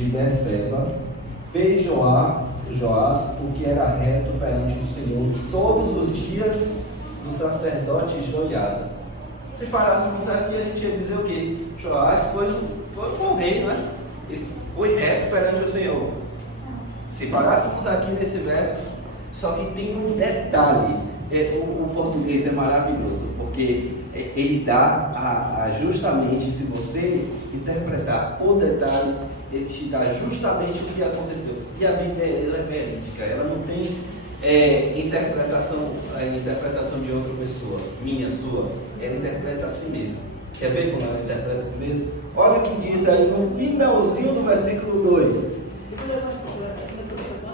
de Beceba, fez Joás o que era reto perante o Senhor todos os dias do sacerdote Joiada. Se parássemos aqui, a gente ia dizer o quê? Joás foi um bom rei, não é? Ele foi reto perante o Senhor. Se parássemos aqui nesse verso, só que tem um detalhe. O português é maravilhoso, porque ele dá justamente, se você interpretar o detalhe, ele te dá justamente o que aconteceu. E a Bíblia ela é verídica, ela não tem interpretação de outra pessoa, minha, sua. Ela interpreta a si mesma. Quer ver como ela interpreta a si mesma? Olha o que diz aí no finalzinho do versículo 2.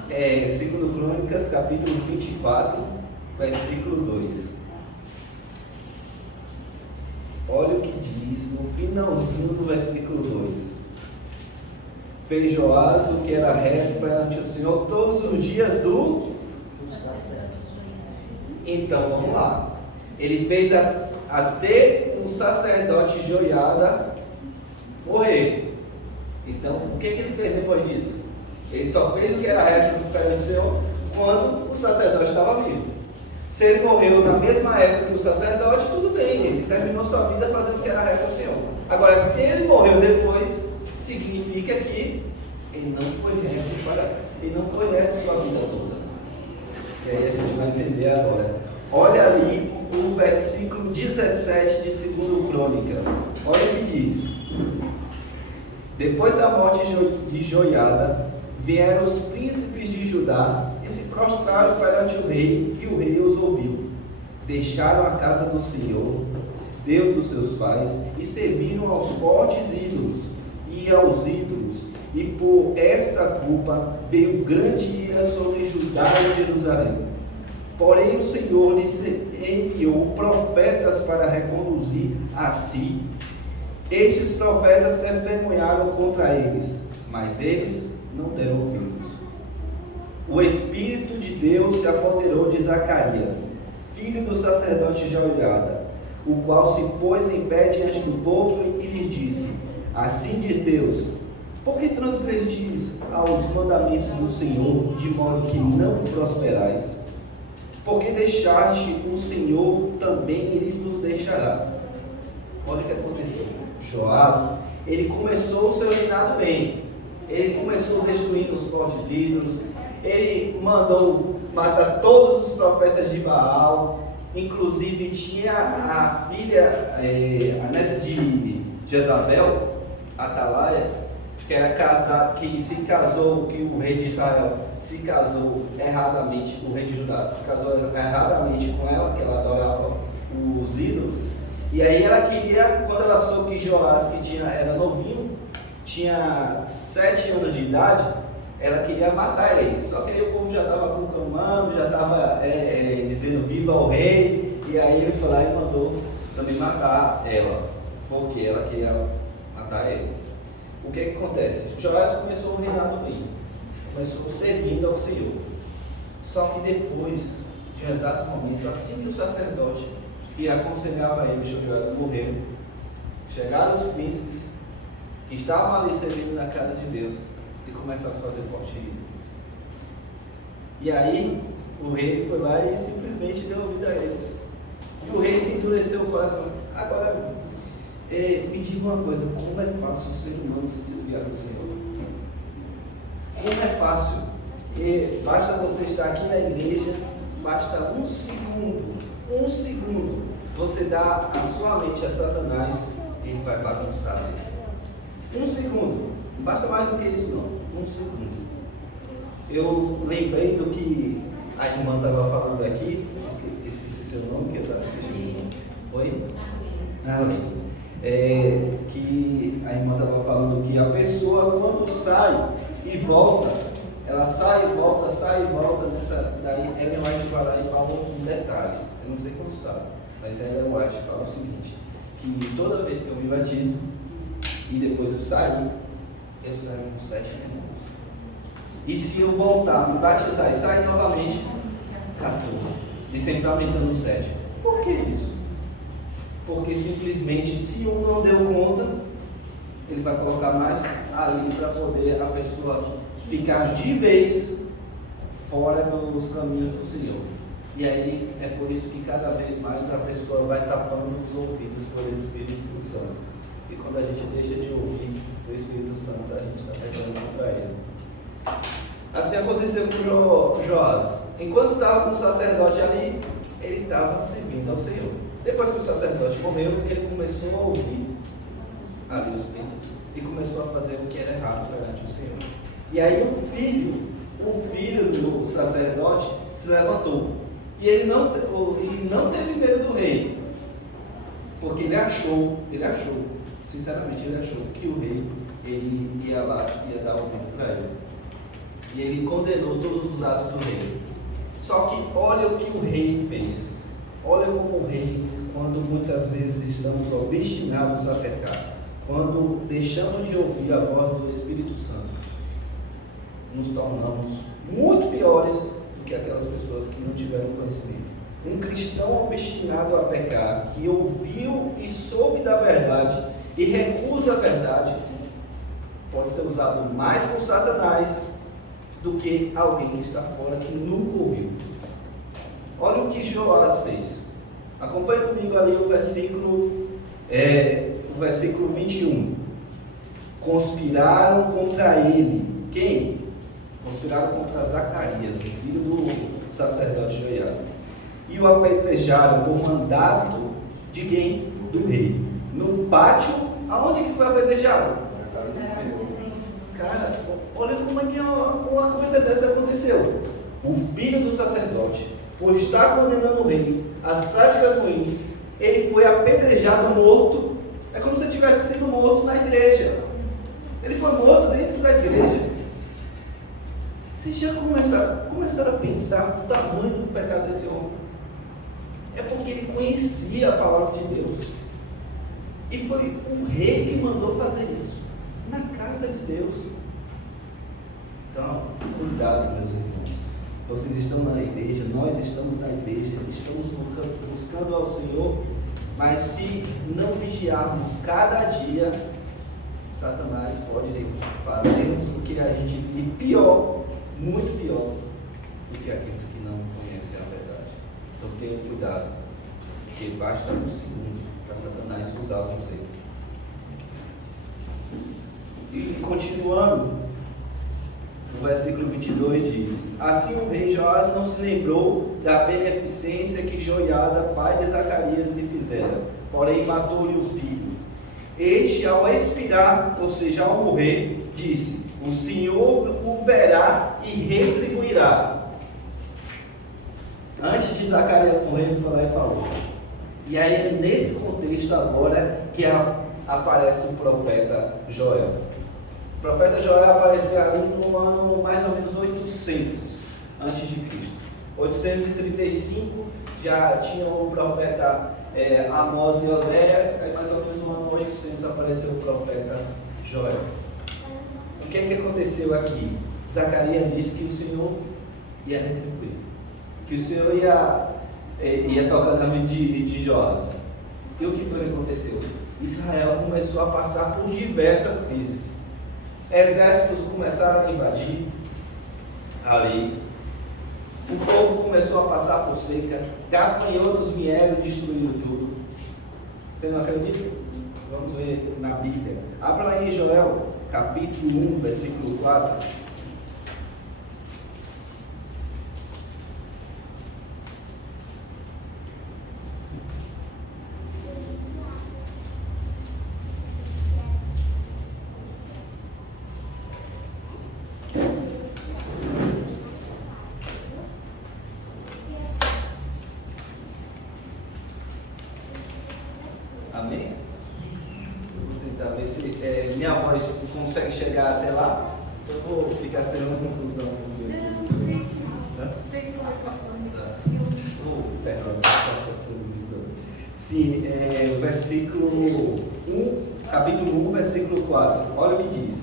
2 Crônicas, capítulo 24, versículo 2. Olha o que diz no finalzinho do versículo 2. Fez Joás o que era reto perante o Senhor todos os dias do... Então, vamos lá. Ele fez até o sacerdote Joiada morrer. Então, o que ele fez depois disso? Ele só fez o que era reto perante o Senhor quando o sacerdote estava vivo. Se ele morreu na mesma época que o sacerdote, tudo bem, ele terminou sua vida fazendo o que era reto ao Senhor. Agora, se ele morreu depois, significa que ele não foi reto sua vida toda. E aí a gente vai entender agora. Olha ali o versículo 17 de 2 Crônicas. Olha o que diz. Depois da morte de Joiada, vieram os príncipes de Judá e se prostraram perante o rei, e o rei os ouviu. Deixaram a casa do Senhor, Deus dos seus pais, e serviram aos fortes ídolos e aos ídolos, e por esta culpa veio grande ira sobre Judá e Jerusalém. Porém o Senhor lhes enviou profetas para reconduzir a si. Estes profetas testemunharam contra eles, mas eles não deram ouvidos. O Espírito de Deus se apoderou de Zacarias, filho do sacerdote Joiada, o qual se pôs em pé diante do povo e lhes disse: assim diz Deus, por que transgredis aos mandamentos do Senhor, de modo que não prosperais? Porque deixaste o Senhor, também ele vos deixará. Olha o que aconteceu. Joás, ele começou o seu reinado bem. Ele começou destruindo os fortes ídolos. Ele mandou matar todos os profetas de Baal. Inclusive tinha a filha, a neta de Jezabel, Atalaia, que era casada, que se casou, que o rei de Israel se casou erradamente, o rei de Judá se casou erradamente com ela, que ela adorava os ídolos. E aí ela queria, quando ela soube que Joás, que era novinho, tinha 7 anos de idade, ela queria matar ele. Só que aí o povo já estava conclamando, já estava dizendo viva o rei, e aí ele foi lá e mandou também matar ela, porque ela queria matar ele. O que acontece? Joás começou o reinado bem, começou servindo ao Senhor. Só que depois, de um exato momento, assim que o sacerdote que aconselhava ele, Joiada, morreu, chegaram os príncipes que estavam ali servindo na casa de Deus e começaram a fazer portinho. E aí o rei foi lá e simplesmente deu ouvido a eles. E o rei se endureceu o coração. Agora, me diga uma coisa, como é fácil o ser humano se desviar do Senhor? Como é fácil? Basta você estar aqui na igreja, basta um segundo, você dá a sua mente a Satanás, ele vai bagunçar. Um segundo, não basta mais do que isso não, um segundo. Eu lembrei do que a irmã estava falando aqui, esqueci seu nome, que eu estava pedindo. Oi? Arlene. Que a irmã estava falando que a pessoa quando sai e volta, ela sai e volta, daí Ellen White vai lá e fala um detalhe, eu não sei como sabe, mas Ellen White fala o seguinte, que toda vez que eu me batizo e depois eu saio com 7 irmãos. E se eu voltar, me batizar e sair novamente, 14. E sempre aumentando o 7. Por que isso? Porque simplesmente se um não deu conta, ele vai colocar mais ali para poder a pessoa ficar de vez fora dos caminhos do Senhor. E aí é por isso que cada vez mais a pessoa vai tapando os ouvidos por esse Espírito Santo. E quando a gente deixa de ouvir o Espírito Santo, a gente está pegando contra ele. Assim aconteceu com Joás. Enquanto estava com o sacerdote ali, ele estava servindo ao Senhor. Depois que o sacerdote morreu, ele começou a ouvir ali os príncipes e começou a fazer o que era errado perante o Senhor. E aí o filho do sacerdote se levantou. E ele não teve medo do rei, porque ele achou, sinceramente ele achou que o rei, ele ia lá, ia dar ouvido para ele. E ele condenou todos os atos do rei. Só que olha o que o rei fez. Olha como o rei, quando muitas vezes estamos obstinados a pecar, quando deixamos de ouvir a voz do Espírito Santo, nos tornamos muito piores do que aquelas pessoas que não tiveram conhecimento. Um cristão obstinado a pecar, que ouviu e soube da verdade e recusa a verdade, pode ser usado mais por Satanás do que alguém que está fora, que nunca ouviu. Olha o que Joás fez. Acompanhe comigo ali o versículo 21. Conspiraram contra ele. Quem? Conspiraram contra Zacarias, o filho do sacerdote Joiada. E o apedrejaram por mandato de quem? Do rei. No pátio, aonde que foi apedrejado? Cara, olha como é que uma coisa dessa aconteceu. O filho do sacerdote, por estar condenando o rei, as práticas ruins, ele foi apedrejado, morto. É como se tivesse sido morto na igreja. Ele foi morto dentro da igreja. Vocês já começaram a pensar o tamanho do pecado desse homem? É porque ele conhecia a palavra de Deus. E foi o rei que mandou fazer isso, na casa de Deus. Então, cuidado, meus irmãos. Vocês estão na igreja, nós estamos na igreja, estamos buscando ao Senhor, mas se não vigiarmos cada dia, Satanás pode fazermos com que a gente fique pior, muito pior, do que aqueles que não conhecem a verdade. Então tenham cuidado, porque basta um segundo para Satanás usar você. E continuando, o versículo 22 diz: assim o rei Joás não se lembrou da beneficência que Joiada, pai de Zacarias, lhe fizera, porém matou-lhe o filho. Este, ao expirar, ou seja, ao morrer, disse: o Senhor o verá e retribuirá. Antes de Zacarias morrer, ele foi lá e falou. E aí é nesse contexto agora que aparece o profeta Joel. O profeta Joel apareceu ali no ano mais ou menos 800 antes de Cristo. 835 já tinha o profeta Amós e Oséias, aí mais ou menos no ano 800 apareceu o profeta Joel. O que aconteceu aqui? Zacarias disse que o Senhor ia retribuir, que o Senhor ia tocar na vida de Joás. E o que foi que aconteceu? Israel começou a passar por diversas crises. Exércitos começaram a invadir ali. O povo começou a passar por seca. Gafanhotos vieram e destruíram tudo. Você não acredita? Vamos ver na Bíblia. Abra aí Joel, capítulo 1, versículo 4. Amém? Vou tentar ver se minha voz consegue chegar até lá. Eu vou ficar sem uma conclusão. Sim, versículo 1, capítulo 1, versículo 4. Olha o que diz.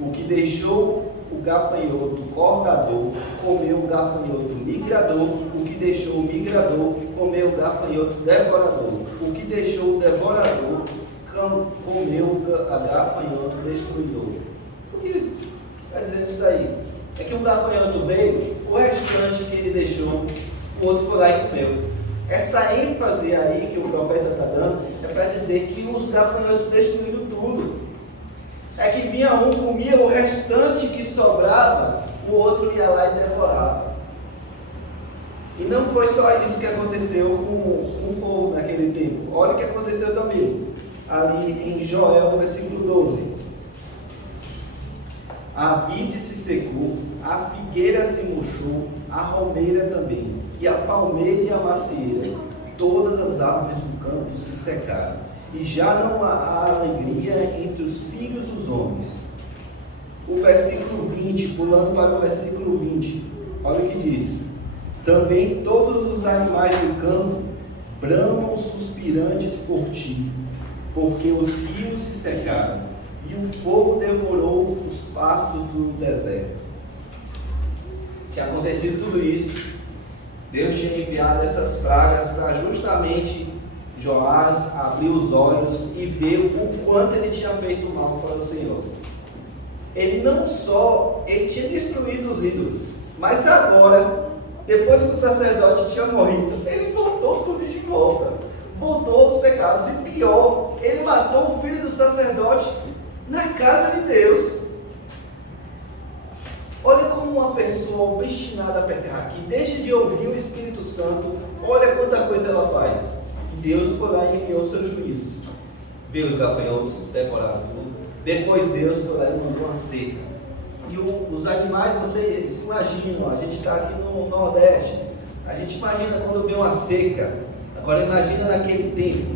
O que deixou o gafanhoto cordador, comeu o gafanhoto migrador. O que deixou o migrador, comeu o gafanhoto devorador. O que deixou o devorador, comeu a gafanhoto destruidor. Por que está dizendo isso daí? É que um gafanhoto veio, o restante que ele deixou, o outro foi lá e comeu. Essa ênfase aí que o profeta está dando é para dizer que os gafanhotos destruíram tudo. É que vinha um, comia o restante que sobrava, o outro ia lá e devorava. E não foi só isso que aconteceu com o povo naquele tempo. Olha o que aconteceu também, ali em Joel, versículo 12. A vide se secou, a figueira se murchou, a romeira também, e a palmeira e a macieira, todas as árvores do campo se secaram, e já não há alegria entre os filhos dos homens. O versículo 20, pulando para o versículo 20, olha o que diz: também todos os animais do campo bramam suspirantes por ti, porque os rios se secaram, e o fogo devorou os pastos do deserto. Tinha acontecido tudo isso. Deus tinha enviado essas pragas para justamente Joás abrir os olhos e ver o quanto ele tinha feito mal para o Senhor. Ele não só, ele tinha destruído os ídolos, mas agora, depois que o sacerdote tinha morrido, ele voltou tudo de volta. Voltou aos pecados. E pior, ele matou o filho do sacerdote na casa de Deus. Olha como uma pessoa obstinada a pecar, que deixa de ouvir o Espírito Santo, olha quanta coisa ela faz. Deus foi lá e enviou seus juízos. Veio os gafanhotos, devoraram tudo. Depois Deus foi lá e mandou uma seca. E os animais, vocês imaginam, a gente está aqui no Nordeste, a gente imagina quando vê uma seca. Agora imagina naquele tempo,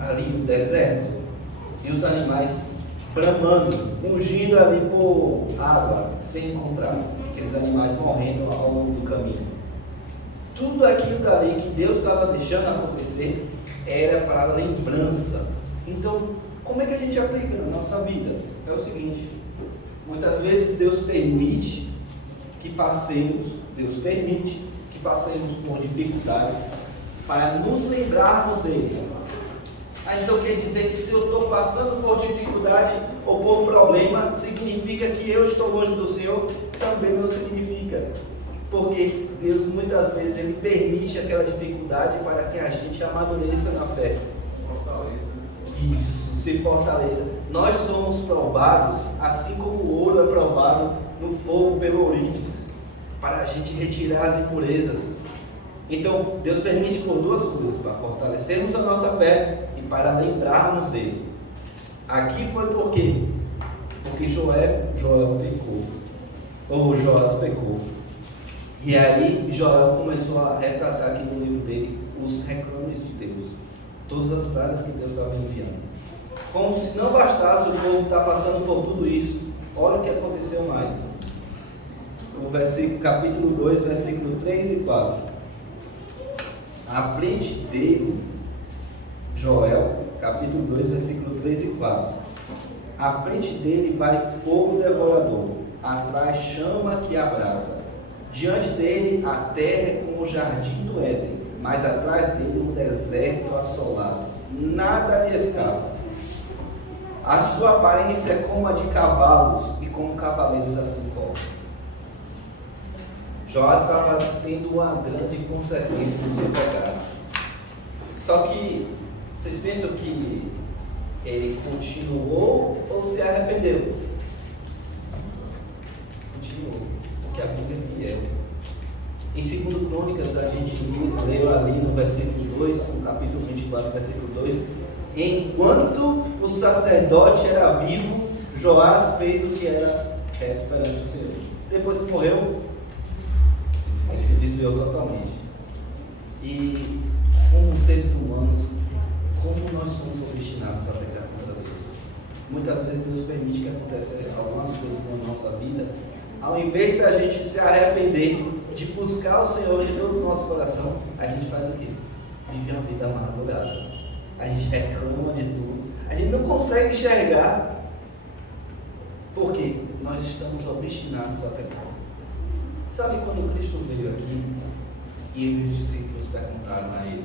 ali no deserto, e os animais bramando, ungindo ali por água, sem encontrar, aqueles animais morrendo ao longo do caminho. Tudo aquilo dali que Deus estava deixando acontecer era para lembrança. Então, como é que a gente aplica na nossa vida? É o seguinte: muitas vezes Deus permite que passemos por dificuldades para nos lembrarmos dele. Então quer dizer que se eu estou passando por dificuldade ou por problema, significa que eu estou longe do Senhor? Também não significa. Porque Deus muitas vezes Ele permite aquela dificuldade para que a gente amadureça na fé. Isso, se fortaleça. Nós somos provados, assim como o ouro é provado no fogo pelo ourives, para a gente retirar as impurezas. Então, Deus permite por duas coisas: para fortalecermos a nossa fé e para lembrarmos dele. Aqui foi por quê? Porque Joel pecou, ou Joás pecou. E aí Joel começou a retratar aqui no livro dele os reclames de Deus, todas as pragas que Deus estava enviando. Como se não bastasse o povo estar passando por tudo isso, olha o que aconteceu mais. No capítulo 2, versículo 3 e 4. À frente dele, Joel, capítulo 2, versículo 3 e 4. À frente dele vai fogo devorador, atrás chama que abrasa. Diante dele a terra é como o jardim do Éden, mas atrás dele um deserto assolado. Nada lhe escapa. A sua aparência é como a de cavalos e como cavaleiros assim correm. Joás estava tendo uma grande consequência no seu pecado. Só que, vocês pensam que ele continuou ou se arrependeu? Continuou, porque a Bíblia é fiel. Em 2 Crônicas, a gente leu ali no versículo 2, no capítulo 24, versículo 2: enquanto o sacerdote era vivo, Joás fez o que era reto perante o Senhor. Depois que morreu, ele se desviou totalmente. E como seres humanos, como nós somos obstinados a pecar contra Deus. Muitas vezes Deus permite que aconteçam algumas coisas na nossa vida, ao invés de a gente se arrepender, de buscar o Senhor de todo o nosso coração, a gente faz o quê? Vive uma vida amargurada. A gente reclama de tudo. A gente não consegue enxergar, porque nós estamos obstinados a pecar. Sabe quando Cristo veio aqui e os discípulos perguntaram a ele: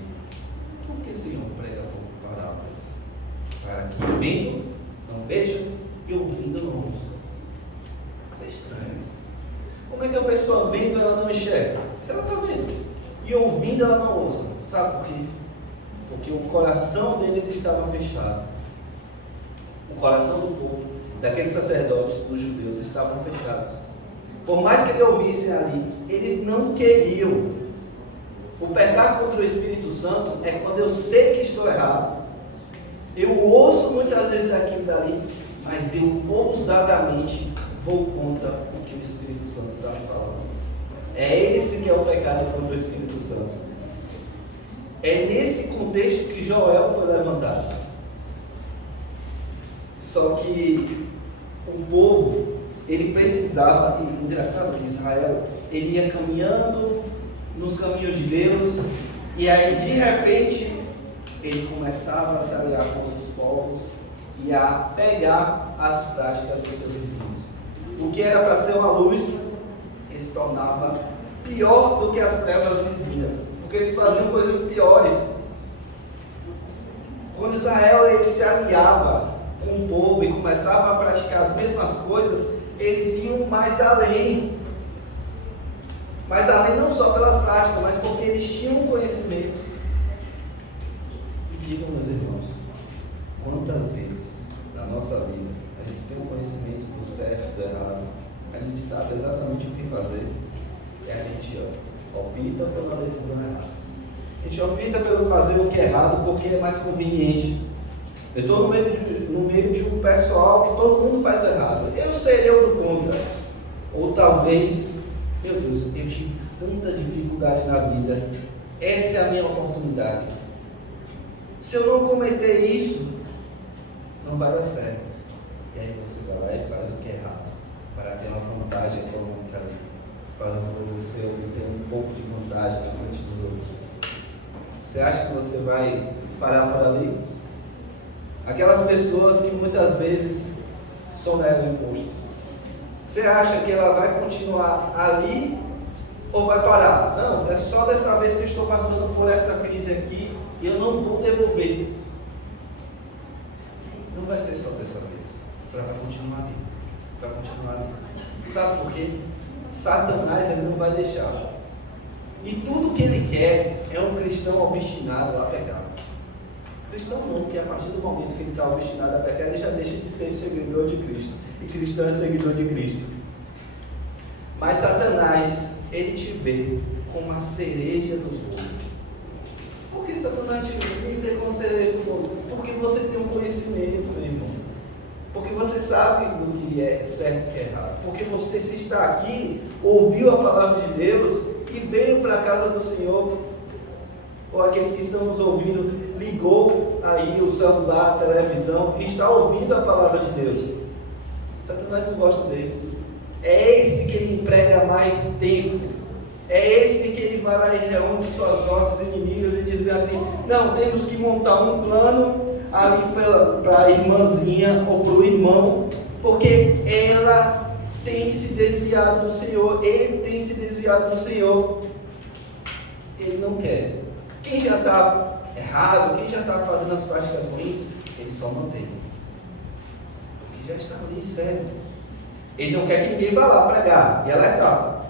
por que, Senhor, prega por parábolas? para que vendo não vejam e ouvindo não ouçam. Isso é estranho. Como é que a pessoa vendo ela não enxerga? Se ela está vendo e ouvindo ela não ouça. Sabe por quê? Porque o coração deles estava fechado. O coração do povo, daqueles sacerdotes, dos judeus, estavam fechados. Por mais que eles ouvissem ali, eles não queriam. O pecar contra o Espírito Santo é quando eu sei que estou errado. Eu ouço muitas vezes aquilo dali, mas eu ousadamente vou contra o que o Espírito Santo está me falando. É esse que é o pecado contra o Espírito Santo. É nesse contexto que Joel foi levantado. Só que o povo, ele precisava, e engraçado que Israel, ele ia caminhando nos caminhos de Deus, e aí de repente ele começava a se aliar com outros povos e a pegar as práticas dos seus ensinos. O que era para ser uma luz, ele se tornava pior do que as trevas vizinhas, porque eles faziam coisas piores. Quando Israel ele se aliava com o povo e começava a praticar as mesmas coisas, eles iam mais além. Mas além não só pelas práticas, mas porque eles tinham um conhecimento. E digam, meus irmãos, quantas vezes na nossa vida a gente tem um conhecimento do certo e do errado, a gente sabe exatamente o que fazer, e a gente opta pela decisão errada. A gente opta pelo fazer o que é errado porque é mais conveniente. Eu estou no meio de um pessoal que todo mundo faz o errado. Eu seria o do contra. Ou talvez, meu Deus, eu tive tanta dificuldade na vida. Essa é a minha oportunidade. Se eu não cometer isso, não vai dar certo. E aí você vai lá e faz o que é errado, para ter uma vantagem econômica, para você ter um pouco de vantagem na frente dos outros. Você acha que você vai parar por ali? Aquelas pessoas que muitas vezes sonegam imposto. Você acha que ela vai continuar ali ou vai parar? Não, é só dessa vez que eu estou passando por essa crise aqui e eu não vou devolver. Não vai ser só dessa vez. Ela vai continuar ali. Vai continuar ali. Sabe por quê? Satanás ele não vai deixar. E tudo que ele quer é um cristão obstinado a pecar. Cristão não, porque a partir do momento que ele está obstinado a pecar, ele já deixa de ser seguidor de Cristo. E cristão é seguidor de Cristo. Mas Satanás, ele te vê como a cereja do bolo. Por que Satanás te vê como a cereja do bolo? Porque você tem um conhecimento, meu irmão. Porque você sabe do que é certo e que é errado. Porque você, se está aqui, ouviu a palavra de Deus e veio para a casa do Senhor. Ou aqueles que estão nos ouvindo, ligou aí o celular, a televisão e está ouvindo a palavra de Deus. Satanás não gosta deles. É esse que ele emprega mais tempo. É esse que ele vai lá e reúne suas hordas inimigas e diz bem assim: não, temos que montar um plano ali para a irmãzinha ou para o irmão, porque ela tem se desviado do Senhor, ele tem se desviado do Senhor. Ele não quer. Quem já está errado, quem já está fazendo as práticas ruins, ele só mantém. Porque já está ali, sério. Ele não quer que ninguém vá lá pregar e alertar.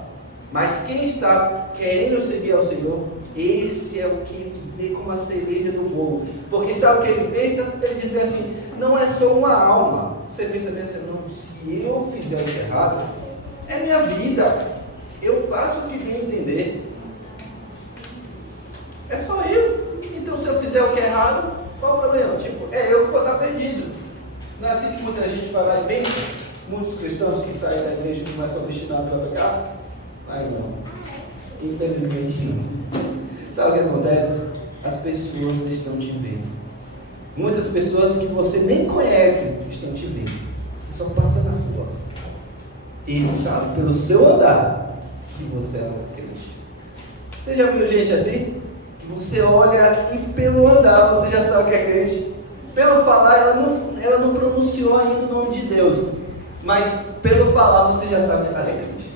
Mas quem está querendo seguir ao Senhor, esse é o que vê como a cereja do bolo. Porque sabe o que ele pensa? Ele diz bem assim: não é só uma alma. Você pensa bem assim: não, se eu fizer o que é errado, é minha vida. Eu faço o que bem entender. É só eu. Então, se eu fizer o que é errado, qual o problema? Tipo, é eu que vou estar perdido. Não é assim que muita gente vai lá e pensa? Muitos cristãos que saem da igreja e começam obstinados a pecar? Aí não. Infelizmente não. Sabe o que acontece? As pessoas estão te vendo. Muitas pessoas que você nem conhece estão te vendo. Você só passa na rua. Eles sabem pelo seu andar que você é um crente. Você já viu gente assim? Você olha e pelo andar você já sabe que é crente. Pelo falar, ela não pronunciou ainda o nome de Deus, mas pelo falar você já sabe que ela é crente.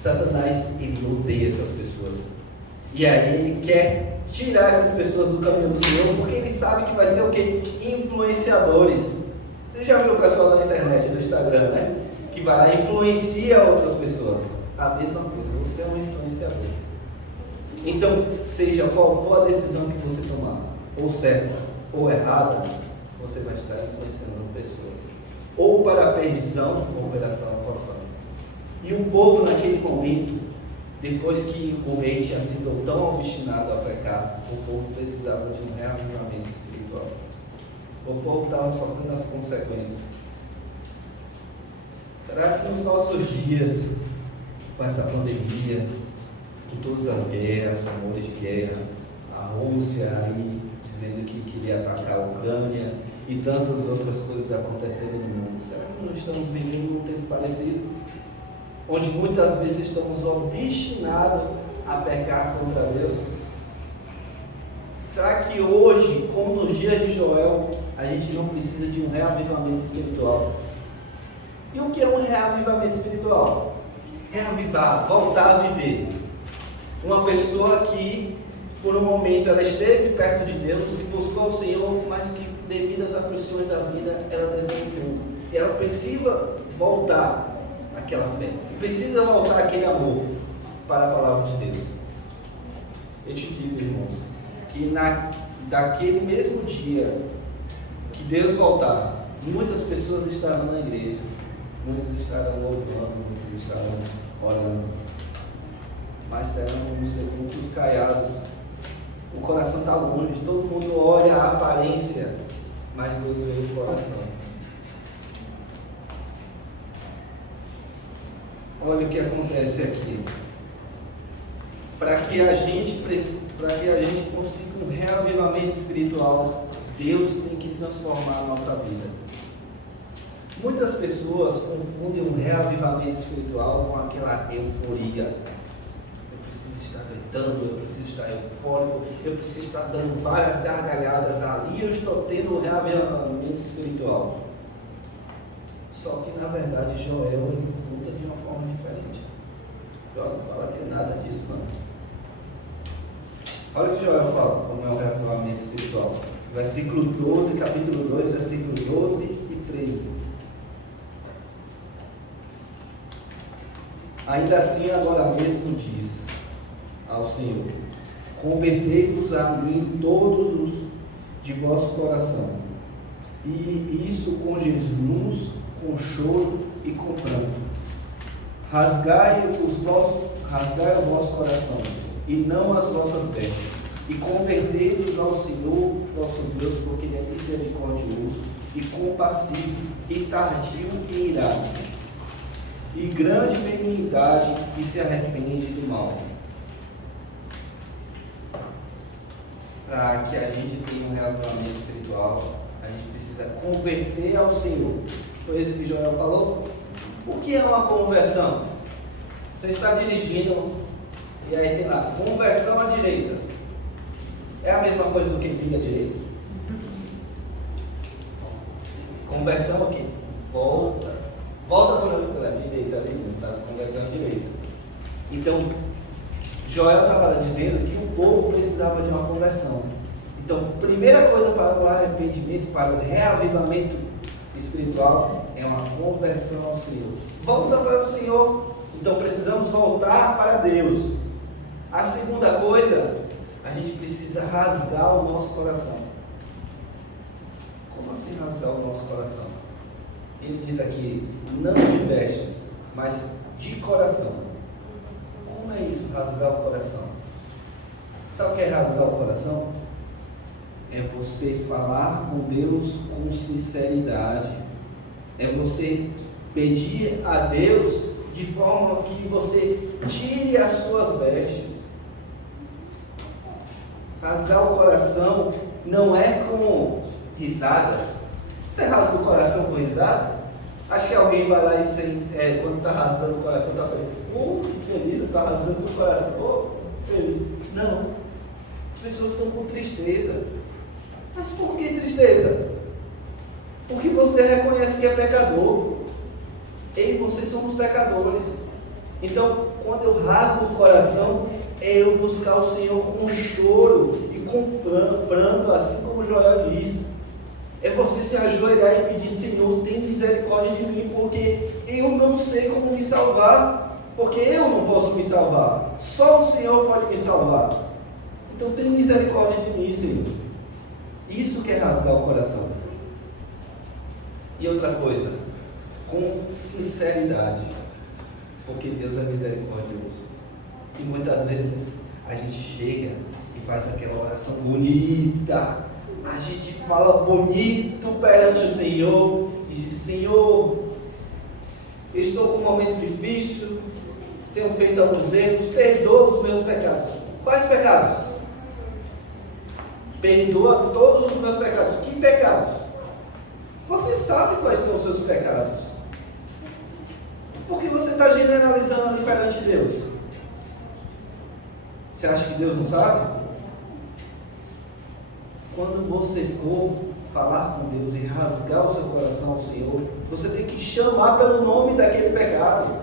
Satanás, ele odeia essas pessoas. E aí ele quer tirar essas pessoas do caminho do Senhor, porque ele sabe que vai ser o quê? Influenciadores. Você já viu o pessoal da internet, do Instagram, né? Que vai lá e influencia outras pessoas. A mesma coisa, você é um influenciador. Então, seja qual for a decisão que você tomar, ou certa ou errada, você vai estar influenciando pessoas, ou para a perdição, ou para a salvação. E o povo naquele momento, depois que o rei tinha sido tão obstinado a pecar, o povo precisava de um reavivamento espiritual. O povo estava sofrendo as consequências. Será que nos nossos dias, com essa pandemia, com todas as guerras, rumores de guerra, a Rússia aí dizendo que queria atacar a Ucrânia e tantas outras coisas acontecendo no mundo, será que não estamos vivendo um tempo parecido? Onde muitas vezes estamos obstinados a pecar contra Deus? Será que hoje, como nos dias de Joel, a gente não precisa de um reavivamento espiritual? E o que é um reavivamento espiritual? Reavivar, voltar a viver. Uma pessoa que, por um momento, ela esteve perto de Deus e buscou o Senhor, mas que, devido às aflições da vida, ela desencantou. E ela precisa voltar àquela fé. Precisa voltar àquele amor para a palavra de Deus. Eu te digo, irmãos, que daquele mesmo dia que Deus voltar, muitas pessoas estarão na igreja, muitos estarão louvando, muitos estarão orando, mas serão como sepulcros caiados. O coração está longe, todo mundo olha a aparência, mas Deus vê o coração. Olha o que acontece aqui. Para que a gente consiga um reavivamento espiritual, Deus tem que transformar a nossa vida. Muitas pessoas confundem um reavivamento espiritual com aquela euforia. Eu preciso estar gritando, eu preciso estar eufórico, eu preciso estar dando várias gargalhadas ali, eu estou tendo um reavivamento espiritual. Só que na verdade Joel conta de uma forma diferente. Joel não fala que é nada disso, não. Olha o que Joel fala, como é o reavivamento espiritual. Versículo 12, capítulo 2, versículo 12 e 13. Ainda assim, agora mesmo diz ao Senhor: convertei-vos a mim todos os de vosso coração, e isso com Jesus, com choro e com pranto. Rasgai o vosso coração, e não as vossas vestes, e convertei-vos ao Senhor vosso Deus, porque Ele é misericordioso e compassivo, e tardio em irar-se, e grande benignidade, e se arrepende do mal. Para que a gente tenha um reavivamento espiritual, a gente precisa converter ao Senhor. Foi isso que Joel falou? O que é uma conversão? Você está dirigindo e aí tem lá, conversão à direita. É a mesma coisa do que vir à direita? Conversão aqui. Volta pela direita ali, está conversando à direita. Então, Joel estava dizendo que o povo precisava de uma conversão. Então, primeira coisa para o arrependimento, para o reavivamento espiritual, é uma conversão ao Senhor. Volta para o Senhor. Então, precisamos voltar para Deus. A segunda coisa, a gente precisa rasgar o nosso coração. Como assim rasgar o nosso coração? Ele diz aqui, não de vestes, mas de coração. Como é isso, rasgar o coração? Sabe o que é rasgar o coração? É você falar com Deus com sinceridade. É você pedir a Deus de forma que você tire as suas vestes. Rasgar o coração não é com risadas. Você rasga o coração com risada? Acho que alguém vai lá e quando está rasgando o coração, está falando, que feliz, está rasgando o coração, feliz. Não. As pessoas estão com tristeza. Mas por que tristeza? Porque você reconhece que é pecador. Eu e você somos pecadores. Então, quando eu rasgo o coração, é eu buscar o Senhor com choro e com pranto, assim como Joel disse. É você se ajoelhar e pedir: Senhor, tem misericórdia de mim, porque eu não sei como me salvar, porque eu não posso me salvar, só o Senhor pode me salvar. Então tem misericórdia de mim, Senhor. Isso que é rasgar o coração. E outra coisa, com sinceridade, porque Deus é misericordioso. E muitas vezes a gente chega e faz aquela oração bonita, a gente fala bonito perante o Senhor e diz: Senhor, estou com um momento difícil, tenho feito alguns erros, perdoa os meus pecados. Quais pecados? Perdoa todos os meus pecados. Que pecados? Você sabe quais são os seus pecados. Por que você está generalizando ali perante Deus? Você acha que Deus não sabe? Quando você for falar com Deus e rasgar o seu coração ao Senhor, você tem que chamar pelo nome daquele pecado.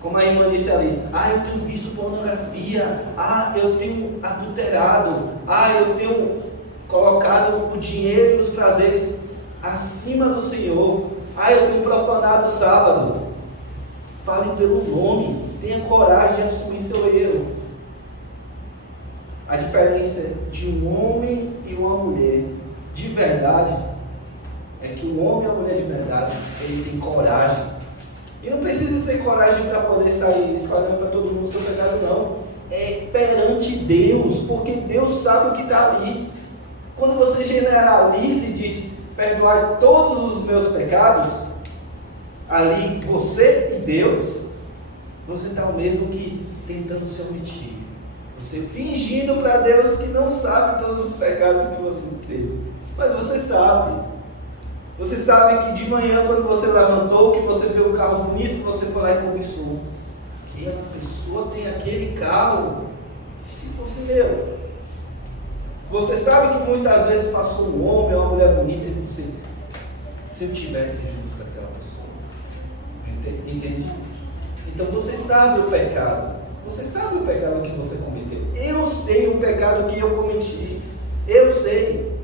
Como a irmã disse ali: eu tenho visto pornografia, eu tenho adulterado, eu tenho colocado o dinheiro e os prazeres acima do Senhor, eu tenho profanado o sábado. Fale pelo nome, tenha coragem de assumir seu erro. A diferença de um homem e uma mulher de verdade é que o homem e a mulher de verdade, ele tem coragem. E não precisa ser coragem para poder sair espalhando para todo mundo o seu pecado, não. É perante Deus, porque Deus sabe o que está ali. Quando você generaliza e diz: perdoai todos os meus pecados, ali você e Deus, você está o mesmo que tentando se omitir. Você fingindo para Deus que não sabe todos os pecados que você teve. Mas você sabe. Você sabe que de manhã, quando você levantou, que você viu um carro bonito, que você foi lá e cobiçou. Aquela pessoa tem aquele carro, que se fosse meu. Você sabe que muitas vezes passou um homem ou uma mulher bonita e você: se eu tivesse junto com aquela pessoa. Entende? Então você sabe o pecado. Você sabe o pecado que você cometeu. Eu sei o pecado que eu cometi. Eu sei.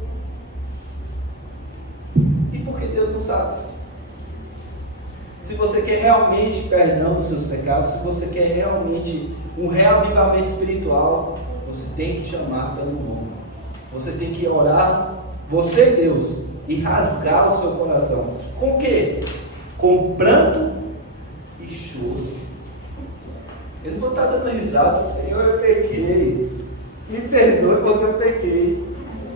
E por que Deus não sabe? Se você quer realmente perdão dos seus pecados, se você quer realmente um reavivamento espiritual, você tem que chamar pelo nome. Você tem que orar, você e Deus, e rasgar o seu coração. Com o quê? Com pranto e choro. Eu não vou estar dando risada: Senhor, eu pequei, me perdoe porque eu pequei.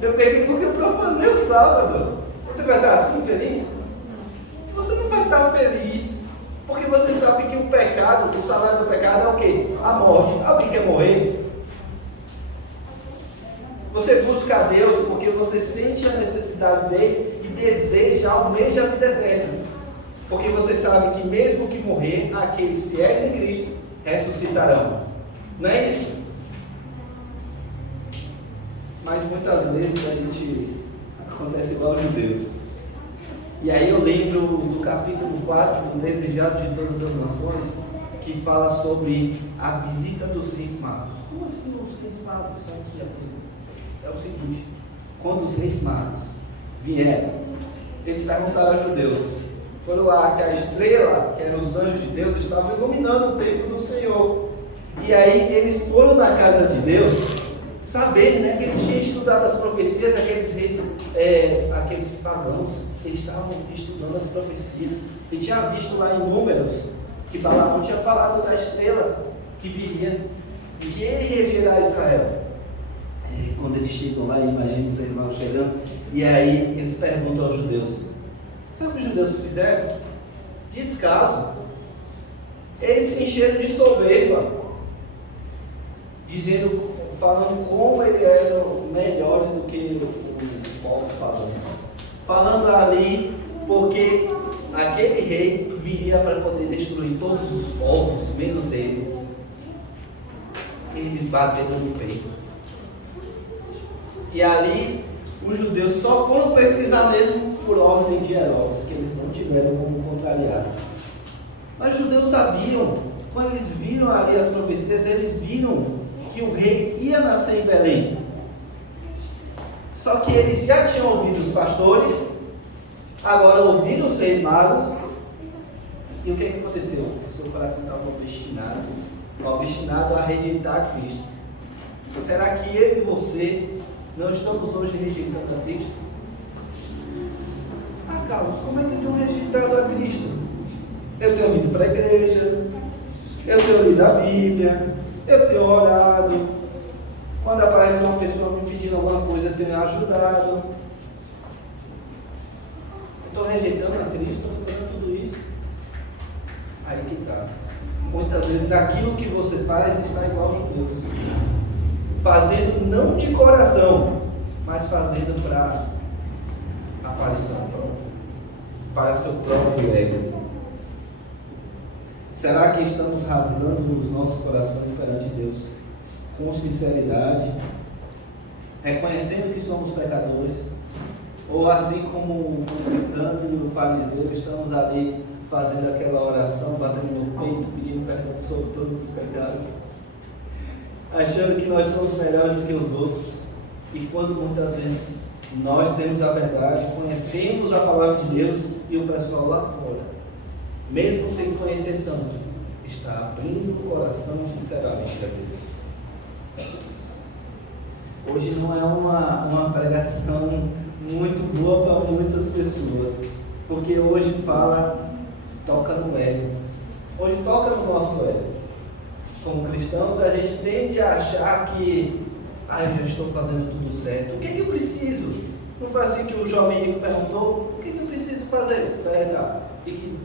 Eu pequei porque eu profanei o sábado. Você vai estar assim feliz? Você não vai estar feliz, porque você sabe que o pecado, o salário do pecado é o quê? A morte. Alguém quer morrer? Você busca a Deus porque você sente a necessidade dele e deseja, almeja a vida eterna. Porque você sabe que mesmo que morrer, aqueles fiéis em Cristo ressuscitarão. Não é isso? Mas muitas vezes a gente acontece igual aos judeus. E aí eu lembro do capítulo 4 do Desejado de Todas as Nações, que fala sobre a visita dos reis magos. Como assim os reis magos aqui apenas? É o seguinte: quando os reis magos vieram, eles perguntaram aos judeus. Foram lá que a estrela, que eram os anjos de Deus, estavam iluminando o templo do Senhor. E aí eles foram na casa de Deus saber, né, que eles tinham estudado as profecias, aqueles reis, aqueles pagãos, eles estavam estudando as profecias. E tinha visto lá em Números que Balaão tinha falado da estrela que viria e que ele regerá Israel. Quando eles chegam lá, imagina os irmãos chegando, e aí eles perguntam aos judeus: sabe o que os judeus fizeram? Descaso. Eles se encheram de soberba, falando como eles eram melhores do que os povos pagãos. Falando ali porque aquele rei viria para poder destruir todos os povos, menos eles. Eles bateram no peito. E ali os judeus só foram pesquisar mesmo por ordem de Herodes, que eles não tiveram como contrariar. Mas os judeus sabiam quando eles viram ali as profecias, eles viram que o rei ia nascer em Belém. Só que eles já tinham ouvido os pastores, agora ouviram os reis magos, e o que aconteceu? O seu coração estava obstinado a rejeitar Cristo. Será que eu e você não estamos hoje rejeitando a Cristo? Ah, Carlos, como é que eu tenho rejeitado a Cristo? Eu tenho vindo para a igreja, eu tenho lido a Bíblia, eu tenho orado. Quando aparece uma pessoa me pedindo alguma coisa, eu tenho ajudado. Eu estou rejeitando a Cristo, estou fazendo tudo isso. Aí que está. Muitas vezes aquilo que você faz está igual aos judeus. Fazendo não de coração, mas fazendo para aparição própria, para seu próprio ego. Será que estamos rasgando os nossos corações perante Deus com sinceridade, reconhecendo que somos pecadores? Ou assim como o publicano e o fariseu, estamos ali fazendo aquela oração, batendo no peito, pedindo perdão sobre todos os pecados, achando que nós somos melhores do que os outros, e quando muitas vezes nós temos a verdade, conhecemos a palavra de Deus, e o pessoal lá fora, mesmo sem conhecer tanto, está abrindo o coração sinceramente a Deus. Hoje não é uma pregação muito boa para muitas pessoas, porque hoje toca no ego. Hoje toca no nosso ego. Como cristãos, a gente tende a achar que eu já estou fazendo tudo certo. O que é que eu preciso? Não foi assim que o jovem rico perguntou: o que é que eu preciso fazer para herdar? E que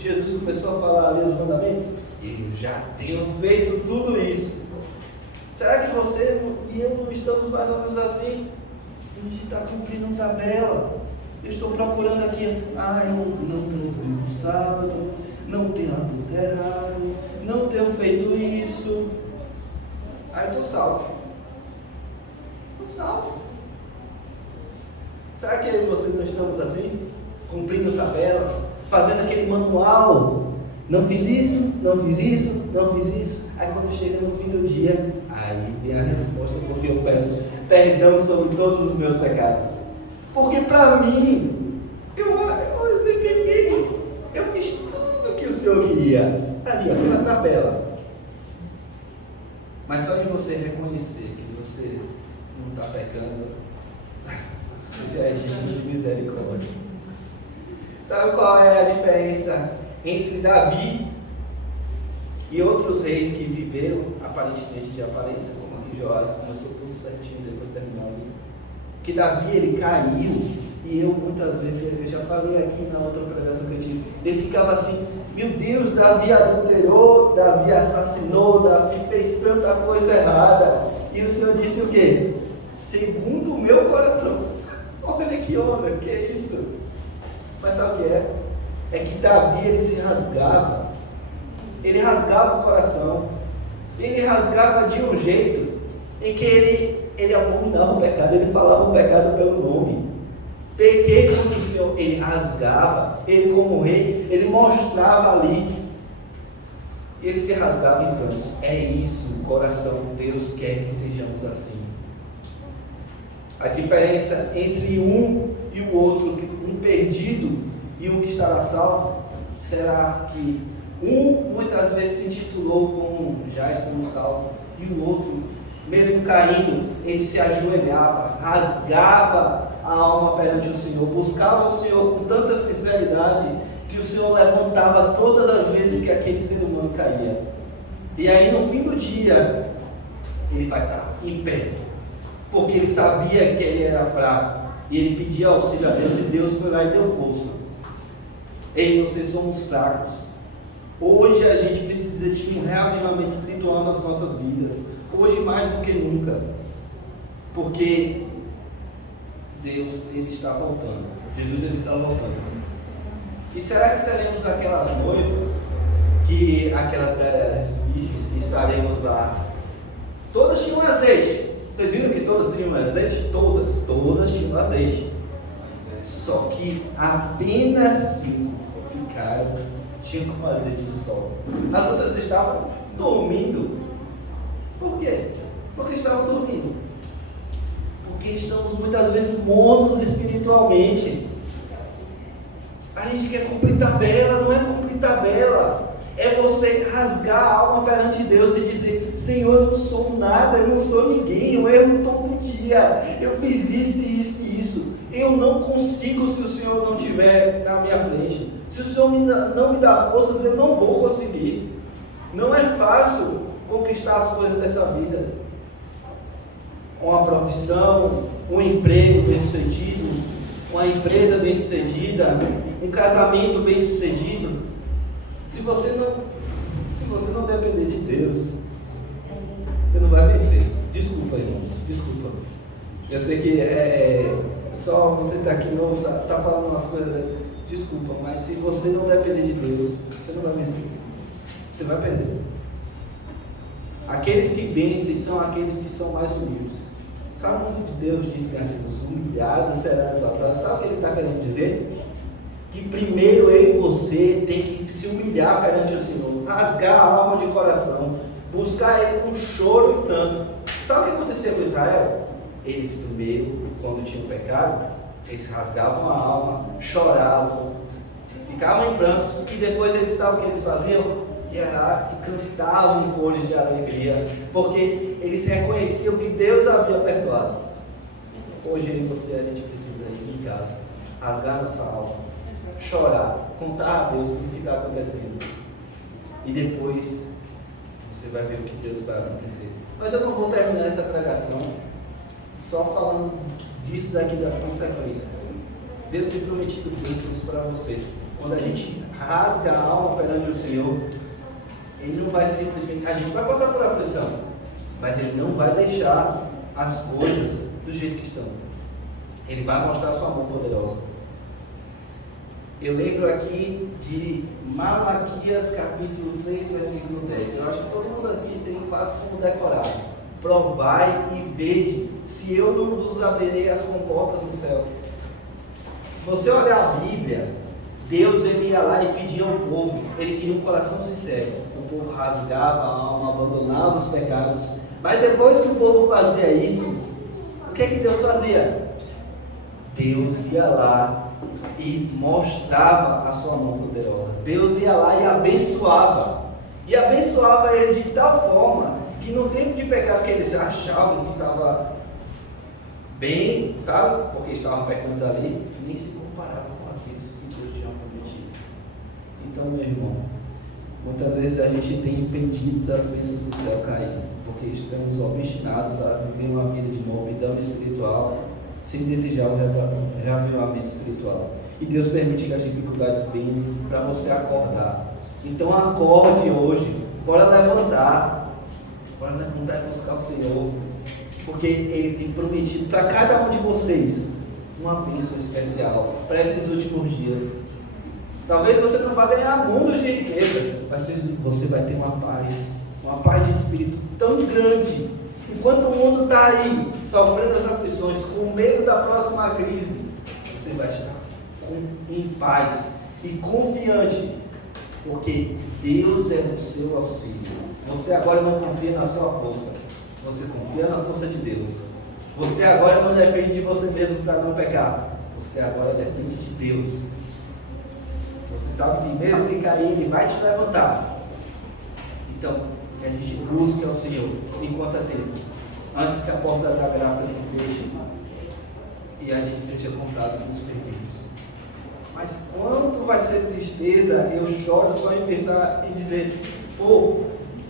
Jesus começou a falar ali os mandamentos: eu já tenho feito tudo isso. Será que você e eu não estamos mais ou menos assim? A gente está cumprindo tabela. Eu estou procurando aqui, eu não transgrido o sábado, não tenho adulterado, não tenho feito isso. Eu estou salvo. Estou salvo. Será que eu e vocês não estamos assim? Cumprindo tabela, fazendo aquele manual. Não fiz isso, não fiz isso, não fiz isso. Aí quando chega no fim do dia, aí vem a resposta, porque eu peço perdão sobre todos os meus pecados. Porque para mim, eu me peguei, eu fiz tudo o que o Senhor queria, ali, pela tabela. Mas só de você reconhecer que você não está pecando, você já é digno de misericórdia. Sabe qual é a diferença entre Davi e outros reis que viveram aparentemente de aparência, como aqui Joás, começou tudo certinho, depois terminou ali? Que Davi, ele caiu, e eu muitas vezes, eu já falei aqui na outra pregação que eu tive, ele ficava assim: meu Deus, Davi adulterou, Davi assassinou, Davi fez tanta coisa errada, e o Senhor disse o quê? Segundo o meu coração. Olha que onda, que é isso? Mas sabe o que é? É que Davi, ele se rasgava, ele rasgava o coração, ele rasgava de um jeito em que ele abominava o pecado, ele falava o pecado pelo nome. Pequei contra o Senhor, ele rasgava, ele como rei, ele mostrava ali, ele se rasgava em prantos. É isso, o coração de Deus quer que sejamos assim. A diferença entre um e o outro, um perdido e um que estará salvo, será que um muitas vezes se intitulou como já estamos salvos, e o outro, mesmo caindo, ele se ajoelhava, rasgava a alma perante o Senhor, buscava o Senhor com tanta sinceridade que o Senhor levantava todas as vezes que aquele ser humano caía. E aí no fim do dia ele vai estar em pé, porque ele sabia que ele era fraco, e ele pedia auxílio a Deus, e Deus foi lá e deu forças. Ei, vocês somos fracos. Hoje a gente precisa de um reavivamento espiritual nas nossas vidas, hoje mais do que nunca, porque Deus, ele está voltando, Jesus, ele está voltando. E será que seremos aquelas noivas, aquelas 10 virgens que estaremos lá, todas tinham azeite? Vocês viram que todas tinham azeite? Todas tinham azeite, só que apenas 5 ficaram tinham como azeite do sol. As outras estavam dormindo. Por quê? Porque estavam dormindo. Porque estamos muitas vezes mornos espiritualmente. A gente quer cumprir tabela, não é cumprir tabela. É você rasgar a alma perante Deus e dizer: Senhor, eu não sou nada, eu não sou ninguém, eu erro todo dia, eu fiz isso, isso e isso. Eu não consigo se o Senhor não estiver na minha frente. Se o Senhor não me dá forças, eu não vou conseguir. Não é fácil conquistar as coisas dessa vida. Uma profissão, um emprego bem-sucedido, uma empresa bem-sucedida, um casamento bem-sucedido. Se você não depender de Deus, você não vai vencer. Desculpa, irmãos, desculpa. Eu sei que só você está aqui novo, está falando umas coisas dessas. Desculpa, mas se você não depender de Deus, você não vai vencer. Você vai perder. Aqueles que vencem são aqueles que são mais humildes. Sabe o que Deus diz que assim, os humilhados serão exaltados? Sabe o que ele está querendo dizer? Que primeiro eu e você tem que se humilhar perante o Senhor, rasgar a alma de coração, buscar Ele com choro e pranto. Sabe o que acontecia com Israel? Eles primeiro, quando tinham pecado, eles rasgavam a alma, choravam, ficavam em prantos, e depois eles sabem o que eles faziam? E cantavam cores de alegria, porque eles reconheciam que Deus havia perdoado. Hoje eu e você, a gente precisa ir em casa, rasgar nossa alma, chorar, contar a Deus tudo o que está acontecendo, e depois você vai ver o que Deus vai acontecer. Mas eu não vou terminar essa pregação só falando disso daqui, das consequências. Deus tem prometido bênçãos para você. Quando a gente rasga a alma perante o Senhor, Ele não vai simplesmente, a gente vai passar por aflição, mas Ele não vai deixar as coisas do jeito que estão. Ele vai mostrar a sua mão poderosa. Eu lembro aqui de Malaquias capítulo 3, versículo 10. Eu acho que todo mundo aqui tem quase como decorado. Provai e vede se eu não vos abrirei as comportas do céu. Se você olhar a Bíblia, Deus ele ia lá e pedia ao povo. Ele queria um coração sincero. O povo rasgava a alma, abandonava os pecados. Mas depois que o povo fazia isso, o que é que Deus fazia? Deus ia lá e mostrava a sua mão poderosa. Deus ia lá e abençoava. E abençoava ele de tal forma que no tempo de pecado que eles achavam que estava bem, sabe? Porque estavam pecando ali, nem se comparavam com as bênçãos que Deus tinha prometido. Então, meu irmão, muitas vezes a gente tem impedido das bênçãos do céu cair, porque estamos obstinados a viver uma vida de movidão espiritual, sem desejar o reavivamento espiritual. E Deus permite que as dificuldades venham para você acordar. Então acorde hoje, bora levantar e buscar o Senhor, porque Ele tem prometido para cada um de vocês uma bênção especial para esses últimos dias. Talvez você não vá ganhar mundos de riqueza, mas você vai ter uma paz de espírito tão grande. Enquanto o mundo está aí, sofrendo as aflições, com medo da próxima crise, você vai estar em paz e confiante, porque Deus é o seu auxílio. Você agora não confia na sua força, você confia na força de Deus. Você agora não depende de você mesmo para não pecar, você agora depende de Deus. Você sabe que mesmo que cair, Ele vai te levantar. Então, que a gente busque ao Senhor enquanto é tempo, antes que a porta da graça se feche e a gente seja contado com os perdidos. Mas quanto vai ser tristeza, eu choro só em pensar e dizer: pô,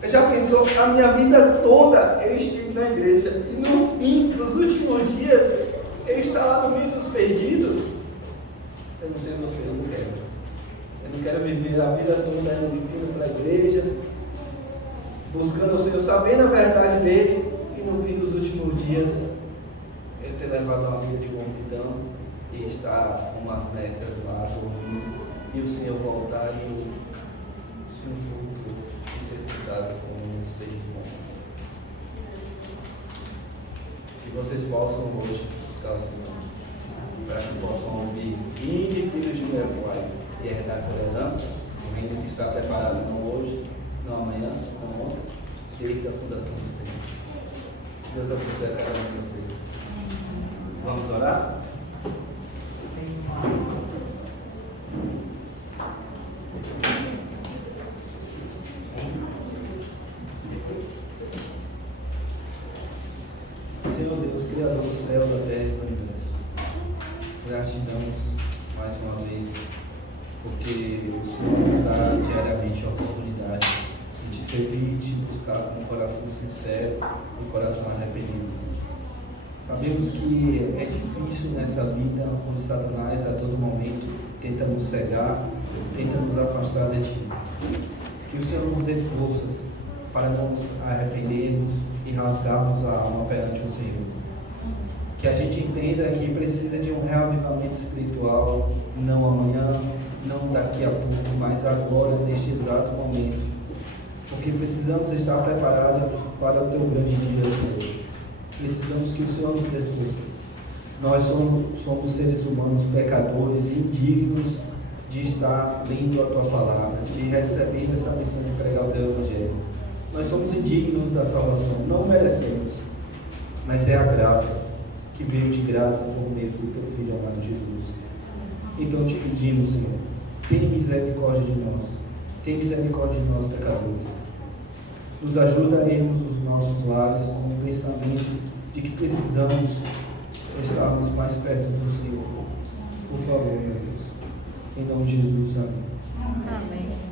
já pensou, a minha vida toda eu estive na igreja e no fim dos últimos dias eu estar lá no meio dos perdidos? Eu não sei você, eu não quero. Eu não quero viver a vida toda indo para a igreja, buscando o Senhor, sabendo a verdade dele, e no fim dos últimos dias eu ter levado uma vida de prontidão e estar com umas nécias lá dormindo, e o Senhor voltar e o Senhor voltou e ser cuidado com os perdidos. Que vocês possam hoje buscar o Senhor, para que possam ouvir: vinde, filhos de meu Pai, e herdar a herança, o reino de está preparado não hoje, não amanhã, não ontem, desde a fundação dos tempos. Deus abençoe a cada um de vocês. Vamos orar? Senhor Deus, Criador do céu, da terra e do universo, gratidão mais uma vez, porque o Senhor nos dá diariamente a oportunidade de te servir e te buscar com um coração sincero, um coração arrependido. Sabemos que é difícil nessa vida, onde Satanás a todo momento tenta nos cegar, tenta nos afastar de Ti. Que o Senhor nos dê forças para nos arrependermos e rasgarmos a alma perante o Senhor. Que a gente entenda que precisa de um reavivamento espiritual, não amanhã, não daqui a pouco, mas agora, neste exato momento. Porque precisamos estar preparados para o Teu grande dia, Senhor. Precisamos que o Senhor nos dê força. Nós somos seres humanos pecadores, indignos de estar lendo a Tua palavra, de receber essa missão de pregar o Teu Evangelho. Nós somos indignos da salvação, não merecemos, mas é a graça que veio de graça por meio do Teu Filho amado Jesus. Então te pedimos, Senhor, tem misericórdia de nós pecadores. Nos ajuda a irmos nos nossos lares com o pensamento de que precisamos estarmos mais perto do Senhor. Por favor, meu Deus. Em nome de Jesus, amém. Amém.